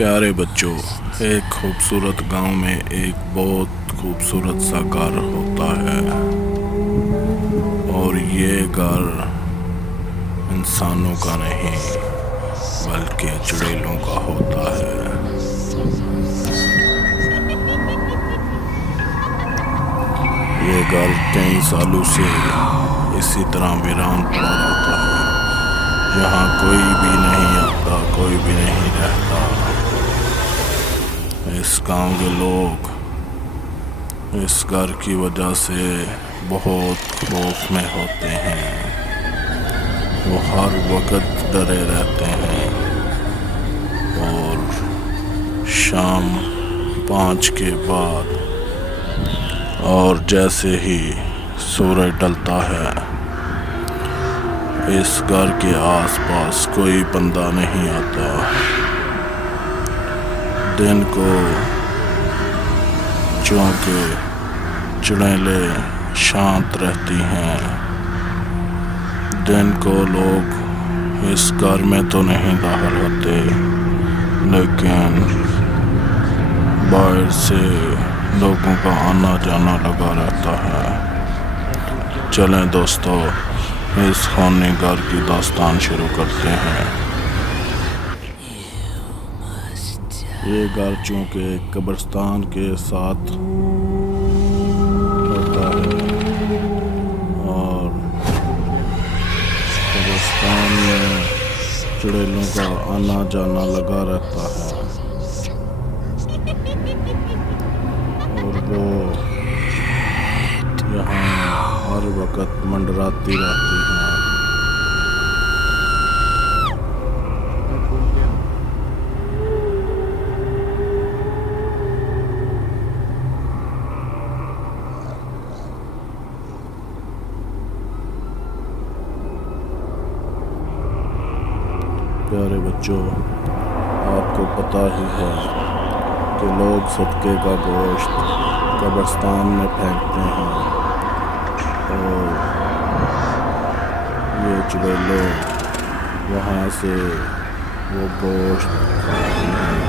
प्यारे बच्चों, एक खूबसूरत गांव में एक बहुत खूबसूरत सा घर होता है और ये घर इंसानों का नहीं बल्कि चुड़ैलों का होता है। ये घर कई सालों से इसी तरह वीरान पड़ा रहता है। यहाँ कोई भी नहीं आता, कोई भी नहीं रहता। इस गांव के लोग इस घर की वजह से बहुत खौफ में होते हैं। वो हर वक्त डरे रहते हैं और शाम 5 के बाद और जैसे ही सूरज ढलता है, इस घर के आसपास कोई बंदा नहीं आता। दिन को चूंकि चुड़ैलें शांत रहती हैं, दिन को लोग इस घर में तो नहीं दाखिल होते, लेकिन बाहर से लोगों का आना जाना लगा रहता है। चलें दोस्तों, इस खाने घर की दास्तान शुरू करते हैं। ये घर चूँकि कब्रिस्तान के साथ होता है और कब्रिस्तान में चुड़ैलों का आना जाना लगा रहता है और वो यहाँ हर वक्त मंडराती रहती हैं। प्यारे बच्चों, आपको पता ही है कि लोग सदके का गोश्त कब्रिस्तान में फेंकते हैं और ये चुड़ैलें वहाँ से वो गोश्त खाती हैं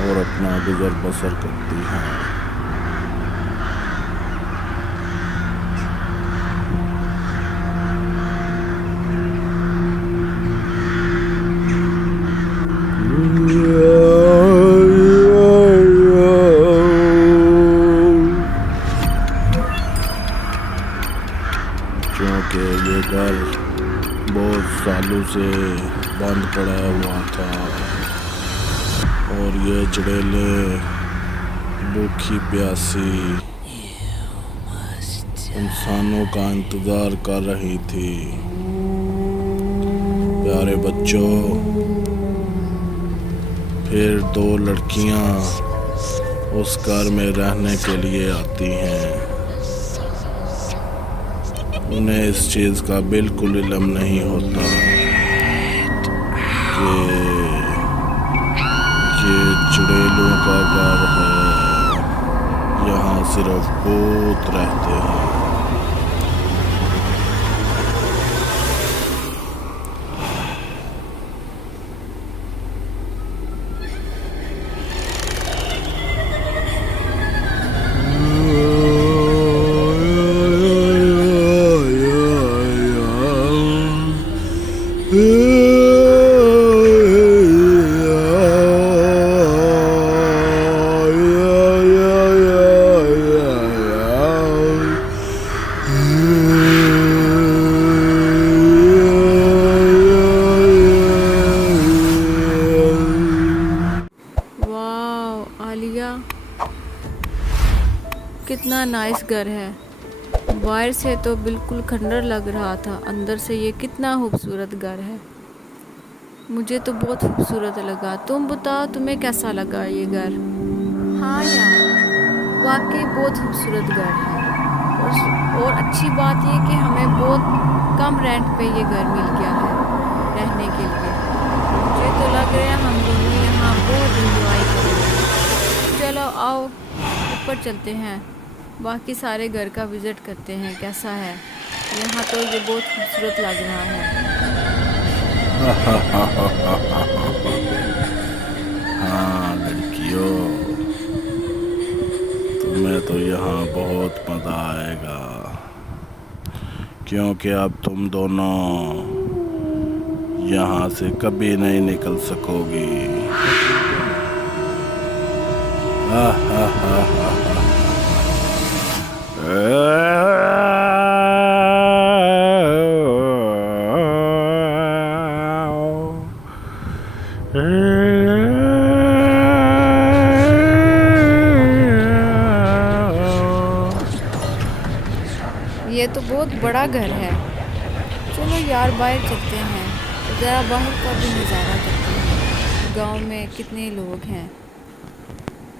और अपना गुजर बसर करती हैं। क्योंकि ये घर बहुत सालों से बंद पड़ा हुआ था और ये चुड़ैलें भूखी प्यासी इंसानों का इंतज़ार कर रही थी। प्यारे बच्चों, फिर 2 लड़कियां उस घर में रहने के लिए आती हैं। उन्हें इस चीज़ का बिल्कुल इल्म नहीं होता कि ये चुड़ैलों का घर है, यहाँ सिर्फ भूत रहते हैं। कितना नाइस घर है। बाहर से तो बिल्कुल खंडर लग रहा था, अंदर से ये कितना खूबसूरत घर है। मुझे तो बहुत खूबसूरत लगा। तुम बताओ, तुम्हें कैसा लगा ये घर? हाँ यार, वाकई बहुत खूबसूरत घर है और अच्छी बात ये कि हमें बहुत कम रेंट पे ये घर मिल गया है रहने के लिए। मुझे तो लग रहा है हम दोनों यहाँ बहुत इंजॉय करेंगे। चलो आओ ऊपर चलते हैं, बाकी सारे घर का विज़िट करते हैं कैसा है। यहाँ तो ये बहुत खूबसूरत लग रहा है। हाँ लड़कियों, तुम्हें तो यहाँ बहुत मज़ा आएगा, क्योंकि अब तुम दोनों यहाँ से कभी नहीं निकल सकोगी। हा हा हा हा ये तो बहुत बड़ा घर है। चलो यार बाहर चलते हैं, ज़रा बाहर का भी नज़ारा करते हैं। गांव में कितने लोग हैं।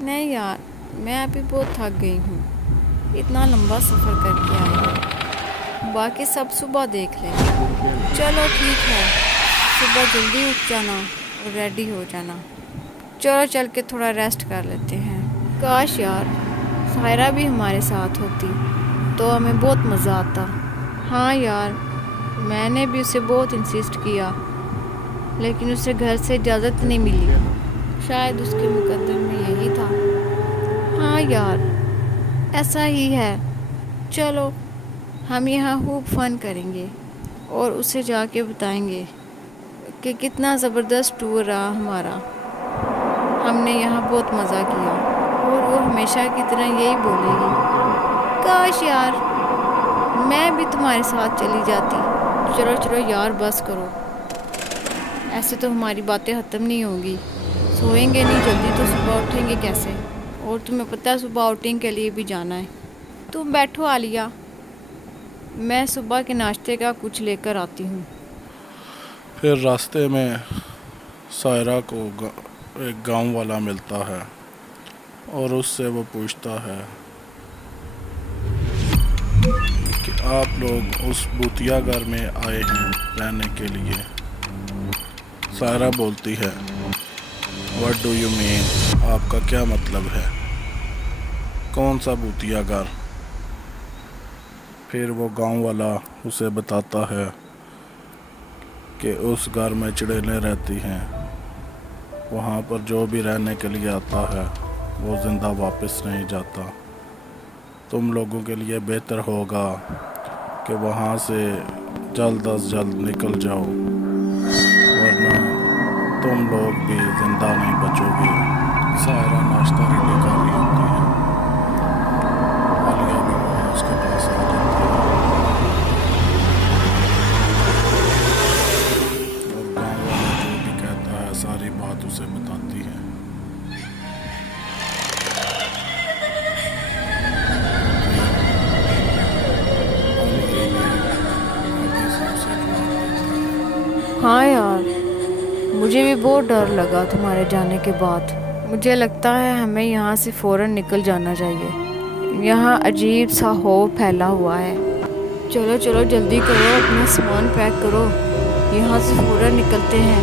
नहीं यार, मैं अभी बहुत थक गई हूँ, इतना लंबा सफ़र करके आई हूँ। बाकी सब सुबह देख लेंगे। चलो ठीक है, सुबह जल्दी उठ जाना और रेडी हो जाना। चलो चल के थोड़ा रेस्ट कर लेते हैं। काश यार सायरा भी हमारे साथ होती तो हमें बहुत मज़ा आता। हाँ यार, मैंने भी उसे बहुत इंसिस्ट किया, लेकिन उसे घर से इजाज़त नहीं मिली। शायद उसके मुकद्दर में यही था। हाँ यार, ऐसा ही है। चलो हम यहाँ खूब फन करेंगे और उसे जाके बताएंगे कि कितना ज़बरदस्त टूर रहा हमारा। हमने यहाँ बहुत मज़ा किया और वो हमेशा की तरह यही बोलेगी, काश यार मैं भी तुम्हारे साथ चली जाती। चलो चलो यार बस करो, ऐसे तो हमारी बातें ख़त्म नहीं होंगी। सोएंगे नहीं जल्दी तो सुबह उठेंगे कैसे? और तुम्हें पता है सुबह आउटिंग के लिए भी जाना है। तुम बैठो आलिया, मैं सुबह के नाश्ते का कुछ लेकर आती हूँ। फिर रास्ते में सायरा को एक गांव वाला मिलता है और उससे वो पूछता है कि आप लोग उस भूतिया घर में आए हैं रहने के लिए। सायरा बोलती है, व्हाट डू यू मीन? आपका क्या मतलब है? कौन सा भूतिया घर? फिर वो गांव वाला उसे बताता है कि उस घर में चुड़ैलें रहती हैं, वहाँ पर जो भी रहने के लिए आता है वो ज़िंदा वापस नहीं जाता। तुम लोगों के लिए बेहतर होगा कि वहाँ से जल्द अज जल्द निकल जाओ, वरना तुम लोग भी ज़िंदा नहीं बचोगे। सायरा नाश्ता रेडी कर रही होती है, आलिया भी वहाँ उसके पास आ जाती है और गाँव वाला जो भी कहता है सारी बात उसे बताती है। हाँ यार, मुझे भी बहुत डर लगा तुम्हारे जाने के बाद। मुझे लगता है हमें यहाँ से फ़ौरन निकल जाना चाहिए। यहाँ अजीब सा खौफ फैला हुआ है। चलो चलो जल्दी करो, अपना सामान पैक करो, यहाँ से फ़ौरन निकलते हैं।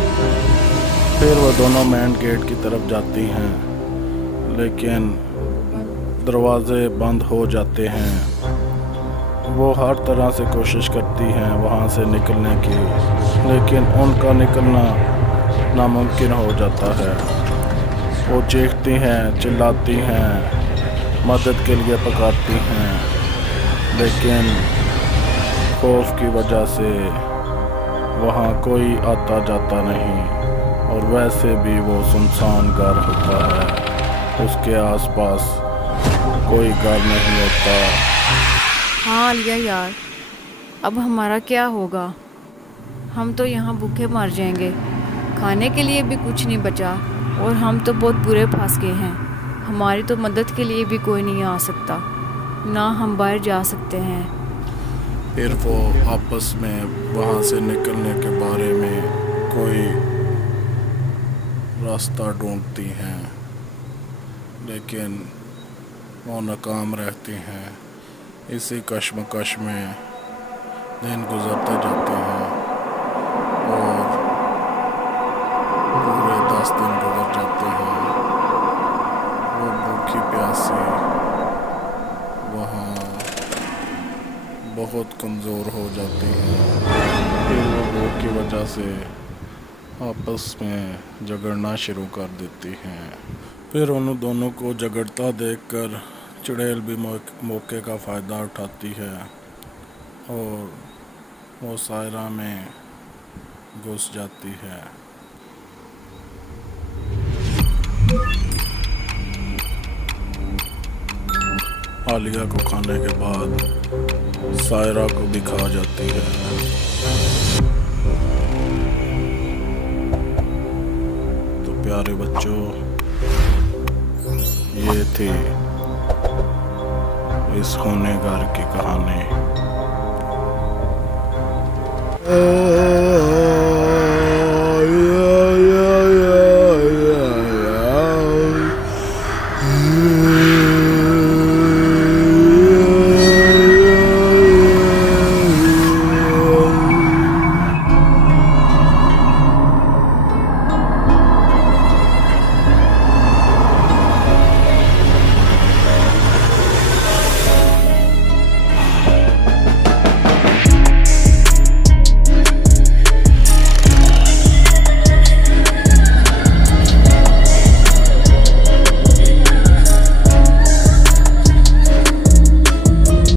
फिर वो दोनों मेन गेट की तरफ जाती हैं, लेकिन दरवाजे बंद हो जाते हैं। वो हर तरह से कोशिश करती हैं वहाँ से निकलने की, लेकिन उनका निकलना नामुमकिन हो जाता है। वो चीखती हैं, चिल्लाती हैं, मदद के लिए पुकारती हैं, लेकिन खौफ की वजह से वहाँ कोई आता जाता नहीं और वैसे भी वो सुनसान घर होता है, उसके आसपास कोई घर नहीं होता। हाँ लिया यार, अब हमारा क्या होगा? हम तो यहाँ भूखे मर जाएंगे, खाने के लिए भी कुछ नहीं बचा और हम तो बहुत बुरे फंस गए हैं। हमारी तो मदद के लिए भी कोई नहीं आ सकता, ना हम बाहर जा सकते हैं। फिर वो आपस में वहाँ से निकलने के बारे में कोई रास्ता ढूंढती हैं, लेकिन वो नाकाम रहती हैं। इसी कश्मकश में दिन गुजरते जाते हैं और पूरे 10 दिन गुजर जाते हैं। वो भूखी प्यासी वहाँ बहुत कमज़ोर हो जाती हैं। फिर वो भूख की वजह से आपस में झगड़ना शुरू कर देती हैं। फिर उन दोनों को झगड़ता देखकर चुड़ैल भी मौके का फ़ायदा उठाती है और वो सायरा में घुस जाती है। आलिया को खाने के बाद सायरा को भी खा जाती है। तो प्यारे बच्चों, ये थी इस खूनी घर की कहानी।